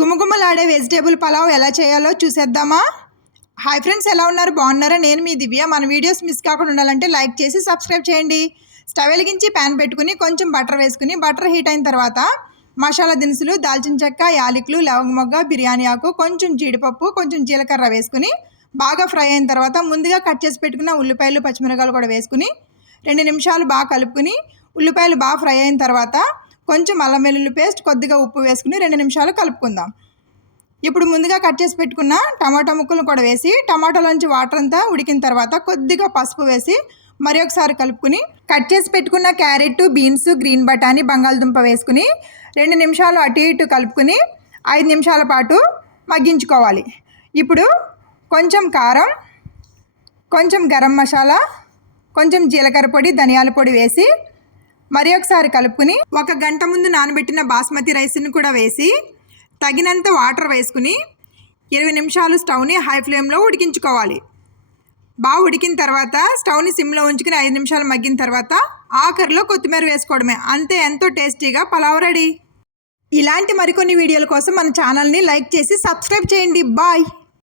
గుమగుమలాడే వెజిటేబుల్ పలావ్ ఎలా చేయాలో చూసేద్దామా? హాయ్ ఫ్రెండ్స్, ఎలా ఉన్నారు? బాగున్నారా? నేను మీ దివ్య. మన వీడియోస్ మిస్ కాకుండా ఉండాలంటే లైక్ చేసి సబ్స్క్రైబ్ చేయండి. స్టవ్ వెలిగించి ప్యాన్ పెట్టుకుని కొంచెం బటర్ వేసుకుని బటర్ హీట్ అయిన తర్వాత మసాలా దినుసులు, దాల్చిన చెక్క, యాలకులు, లవంగ మొగ్గ, బిర్యానీ ఆకు, కొంచెం జీడిపప్పు, కొంచెం జీలకర్ర వేసుకుని బాగా ఫ్రై అయిన తర్వాత ముందుగా కట్ చేసి పెట్టుకున్న ఉల్లిపాయలు, పచ్చిమిరపకాయలు కూడా వేసుకుని 2 నిమిషాలు బాగా కలుపుకుని ఉల్లిపాయలు బాగా ఫ్రై అయిన తర్వాత కొంచెం అల్లం వెల్లుల్లి పేస్ట్, కొద్దిగా ఉప్పు వేసుకుని 2 నిమిషాలు కలుపుకుందాం. ఇప్పుడు ముందుగా కట్ చేసి పెట్టుకున్న టమాటా ముక్కలు కూడా వేసి టమాటాలోంచి వాటర్ అంతా ఉడికిన తర్వాత కొద్దిగా పసుపు వేసి మరి ఒకసారి కలుపుకుని కట్ చేసి పెట్టుకున్న క్యారెట్, బీన్స్, గ్రీన్ బఠానీ, బంగాళదుంప వేసుకుని 2 నిమిషాలు అటు ఇటు కలుపుకుని 5 నిమిషాల పాటు మగ్గించుకోవాలి. ఇప్పుడు కొంచెం కారం, కొంచెం గరం మసాలా, కొంచెం జీలకర్ర పొడి, ధనియాల పొడి వేసి మరి ఒకసారి కలుపుకుని 1 గంట ముందు నానబెట్టిన బాస్మతి రైస్ని కూడా వేసి తగినంత వాటర్ వేసుకుని 20 నిమిషాలు స్టవ్ని హై ఫ్లేమ్లో ఉడికించుకోవాలి. బాగా ఉడికిన తర్వాత స్టవ్ని సిమ్లో ఉంచుకుని 5 నిమిషాలు మగ్గిన తర్వాత ఆఖరిలో కొత్తిమీర వేసుకోవడమే. అంతే, ఎంతో టేస్టీగా పలావ్ రెడీ. ఇలాంటి మరికొన్ని వీడియోల కోసం మన ఛానల్ని లైక్ చేసి సబ్స్క్రైబ్ చేయండి. బాయ్.